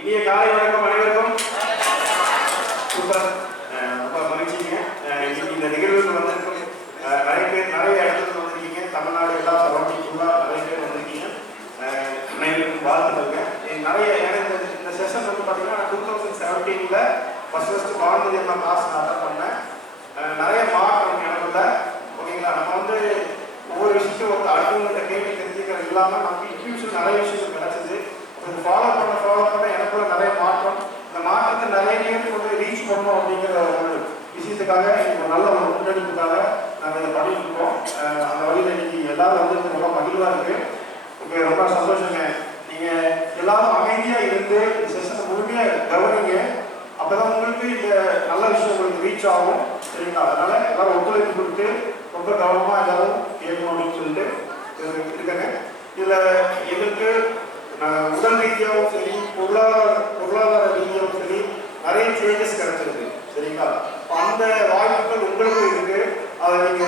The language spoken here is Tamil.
இனிய காலை வணக்கம் அனைவருக்கும். சூப்பர். ரொம்ப மகிழ்ச்சிங்க. இன்னைக்கு இந்த நிகழ்வுக்கு வந்திருக்கும் நிறைய பேர் நிறைய இடத்துல வந்திருக்கீங்க. தமிழ்நாடு எல்லா சரௌண்டிங் ஃபுல்லாக நிறைய பேர் வந்திருக்கீங்க. அனைவருக்கும் வாழ்த்துக்கள்ங்க. நிறைய எனக்கு இந்த- செஷன் வந்து பார்த்தீங்கன்னா டூ தௌசண்ட் செவன்டீனில் ஃபஸ்ட் ஃபஸ்ட்டு பாரதி அம்மா கிளாஸ் நான் தான் பண்ணேன். நிறைய மாற்றம் எனக்குள்ள ஓகேங்களா? நம்ம வந்து ஒவ்வொரு விஷயத்தையும் ஒரு அடுத்தவங்கள்ட்ட கேள்வி தெரிஞ்சுக்கிறது இல்லாமல் நமக்கு இன்ஃபியூஷன் நிறைய விஷயங்கள் கிடச்சிது. ஃபாலோ பண்ண ஃபாலோ பண்ண எனக்குள்ள நிறைய மாற்றம் இந்த மாற்றத்தை நிறைய பேருக்கு கொண்டு ரீச் பண்ணணும் அப்படிங்கிற ஒரு விஷயத்துக்காக இன்னைக்கு ஒரு நல்ல ஒரு முன்னெடுப்புக்காக நாங்கள் இதை பண்ணிட்டு இருக்கோம் அந்த வழியில் இன்னைக்கு எல்லாரும் வந்து ரொம்ப மகிழ்வாக இருக்கு. ஓகே ரொம்ப சந்தோஷங்க. நீங்கள் எல்லாரும் அமைதியாக இருந்து இந்த செஷனை முழுமையாக கவனிங்க. அப்பதான் உங்களுக்கு இந்த நல்ல விஷயம் உங்களுக்கு ரீச் ஆகும். சரிங்களா? அதனால எல்லாரும் ஒத்துழைப்பு கொடுத்து ரொம்ப கவனமாக எல்லாரும் கேட்கணும் அப்படின்னு சொல்லிட்டு இருக்கேங்க. இதில் எங்களுக்கு உடல் ரீதியாகவும் சரி பொருளாதார பொருளாதார ரீதியாகவும் சரி நிறைய சேஞ்சஸ் கிடைச்சிருக்கு சரிங்களா அந்த வாய்ப்புகள் உங்களுக்கு இருக்கு. அதை நீங்க